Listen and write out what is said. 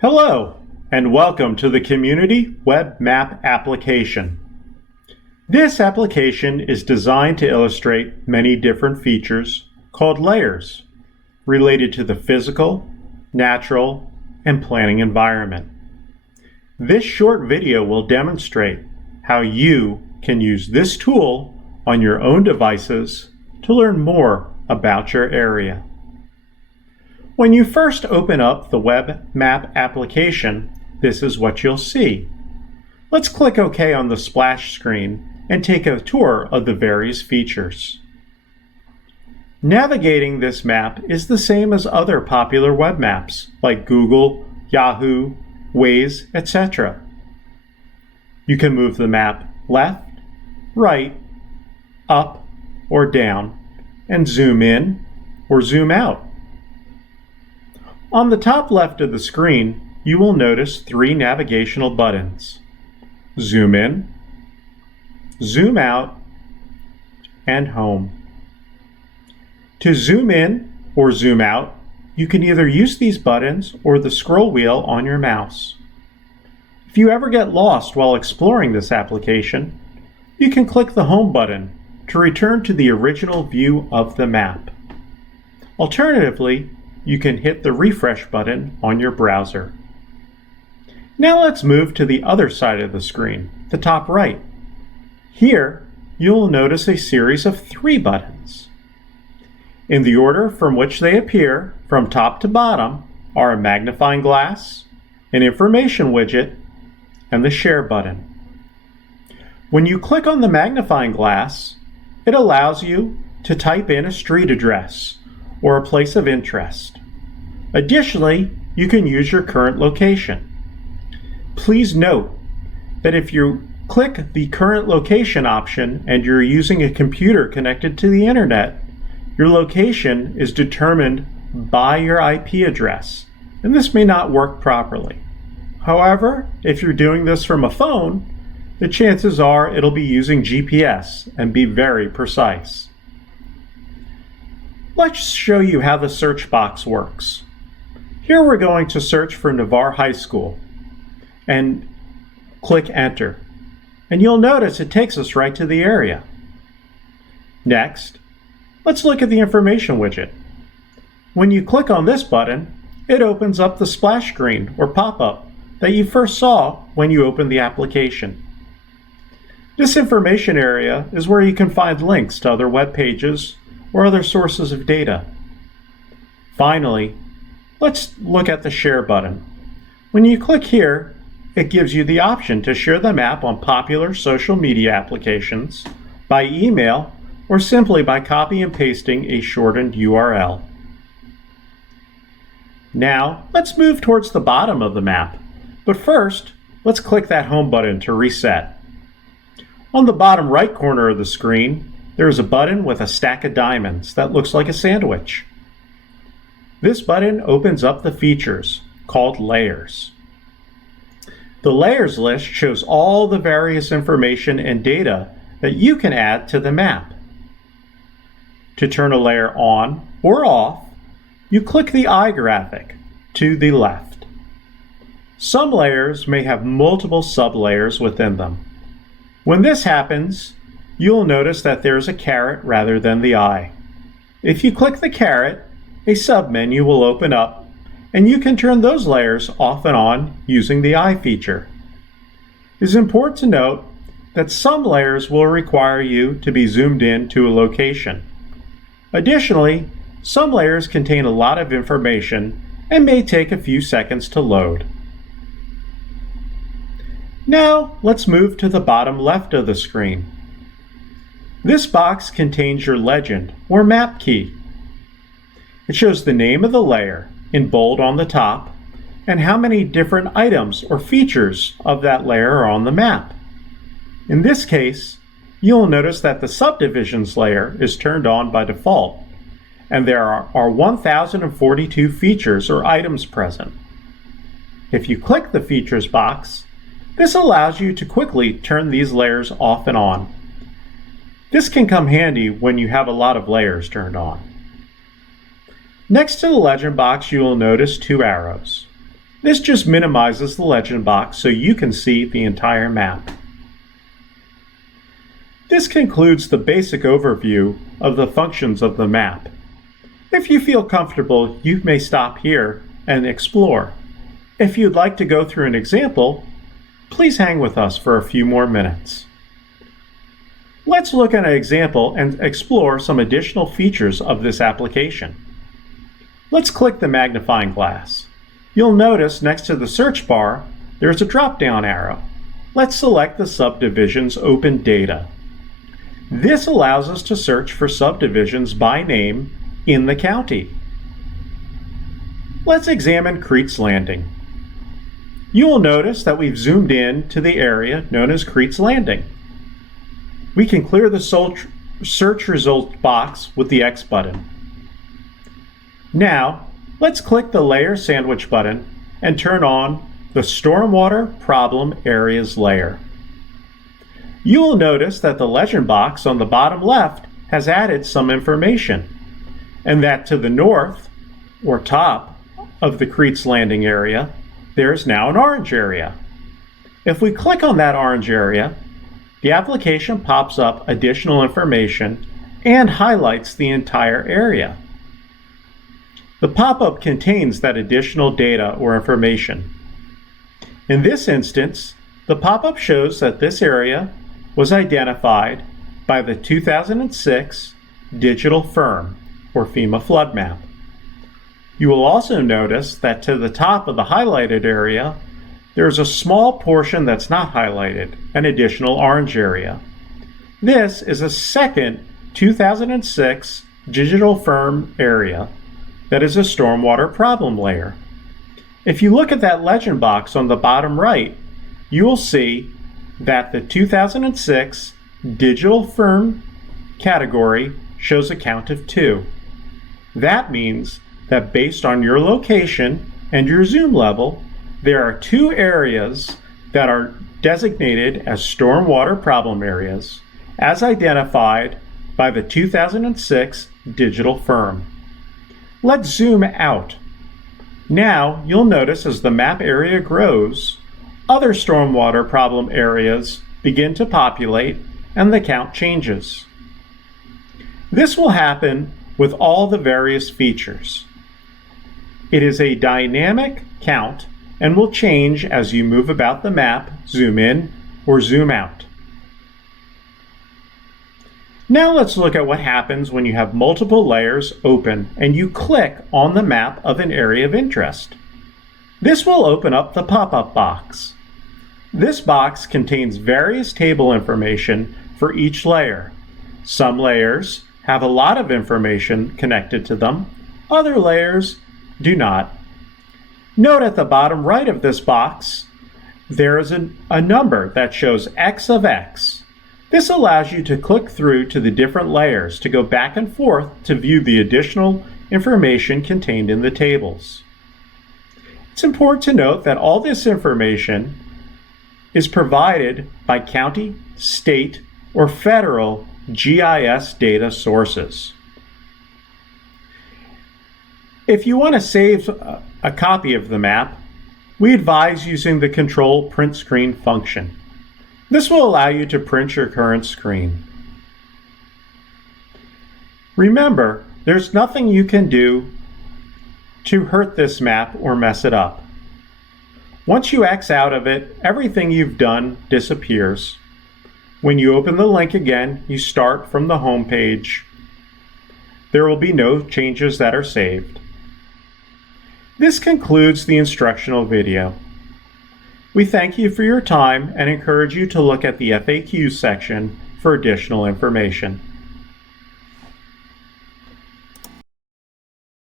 Hello, and welcome to the Community Web Map application. This application is designed to illustrate many different features called layers related to the physical, natural, and planning environment. This short video will demonstrate how you can use this tool on your own devices to learn more about your area. When you first open up the Web Map application, this is what you'll see. Let's click OK on the splash screen and take a tour of the various features. Navigating this map is the same as other popular web maps like Google, Yahoo, Waze, etc. You can move the map left, right, up, or down, and zoom in or zoom out. On the top left of the screen, you will notice three navigational buttons: Zoom In, Zoom Out, and Home. To zoom in or zoom out, you can either use these buttons or the scroll wheel on your mouse. If you ever get lost while exploring this application, you can click the Home button to return to the original view of the map. Alternatively, you can hit the refresh button on your browser. Now let's move to the other side of the screen, the top right. Here, you'll notice a series of three buttons. In the order from which they appear, from top to bottom, are a magnifying glass, an information widget, and the share button. When you click on the magnifying glass, it allows you to type in a street address or a place of interest. Additionally, you can use your current location. Please note that if you click the current location option and you're using a computer connected to the internet, your location is determined by your IP address, and this may not work properly. However, if you're doing this from a phone, the chances are it'll be using GPS and be very precise. Let's show you how the search box works. Here we're going to search for Navarre High School and click Enter. And you'll notice it takes us right to the area. Next, let's look at the information widget. When you click on this button, it opens up the splash screen or pop-up that you first saw when you opened the application. This information area is where you can find links to other web pages or other sources of data. Finally, let's look at the Share button. When you click here, it gives you the option to share the map on popular social media applications, by email, or simply by copy and pasting a shortened URL. Now, let's move towards the bottom of the map. But first, let's click that Home button to reset. On the bottom right corner of the screen, there is a button with a stack of diamonds that looks like a sandwich. This button opens up the features called Layers. The Layers list shows all the various information and data that you can add to the map. To turn a layer on or off, you click the eye graphic to the left. Some layers may have multiple sublayers within them. When this happens, you'll notice that there's a caret rather than the eye. If you click the caret, a submenu will open up, and you can turn those layers off and on using the eye feature. It is important to note that some layers will require you to be zoomed in to a location. Additionally, some layers contain a lot of information and may take a few seconds to load. Now, let's move to the bottom left of the screen. This box contains your legend or map key. It shows the name of the layer in bold on the top and how many different items or features of that layer are on the map. In this case, you'll notice that the subdivisions layer is turned on by default, and there are 1,042 features or items present. If you click the Features box, this allows you to quickly turn these layers off and on. This can come handy when you have a lot of layers turned on. Next to the legend box, you will notice two arrows. This just minimizes the legend box so you can see the entire map. This concludes the basic overview of the functions of the map. If you feel comfortable, you may stop here and explore. If you'd like to go through an example, please hang with us for a few more minutes. Let's look at an example and explore some additional features of this application. Let's click the magnifying glass. You'll notice next to the search bar, there's a drop-down arrow. Let's select the subdivision's open data. This allows us to search for subdivisions by name in the county. Let's examine Creets Landing. You will notice that we've zoomed in to the area known as Creets Landing. We can clear the search result box with the X button. Now, let's click the Layer Sandwich button and turn on the Stormwater Problem Areas layer. You will notice that the legend box on the bottom left has added some information, and that to the north, or top, of the Creets Landing area, there is now an orange area. If we click on that orange area, the application pops up additional information and highlights the entire area. The pop-up contains that additional data or information. In this instance, the pop-up shows that this area was identified by the 2006 Digital FIRM, or FEMA flood map. You will also notice that to the top of the highlighted area, there's a small portion that's not highlighted, an additional orange area. This is a second 2006 Digital FIRM area that is a stormwater problem layer. If you look at that legend box on the bottom right, you will see that the 2006 Digital FIRM category shows a count of 2. That means that based on your location and your zoom level, there are 2 areas that are designated as stormwater problem areas, as identified by the 2006 Digital FIRM. Let's zoom out. Now you'll notice as the map area grows, other stormwater problem areas begin to populate and the count changes. This will happen with all the various features. It is a dynamic count and will change as you move about the map, zoom in or zoom out. Now let's look at what happens when you have multiple layers open and you click on the map of an area of interest. This will open up the pop-up box. This box contains various table information for each layer. Some layers have a lot of information connected to them. Other layers do not. Note at the bottom right of this box, there is a number that shows X of X. This allows you to click through to the different layers to go back and forth to view the additional information contained in the tables. It's important to note that all this information is provided by county, state, or federal GIS data sources. If you want to save a copy of the map, we advise using the Control Print Screen function. This will allow you to print your current screen. Remember, there's nothing you can do to hurt this map or mess it up. Once you X out of it, everything you've done disappears. When you open the link again, you start from the home page. There will be no changes that are saved. This concludes the instructional video. We thank you for your time and encourage you to look at the FAQ section for additional information.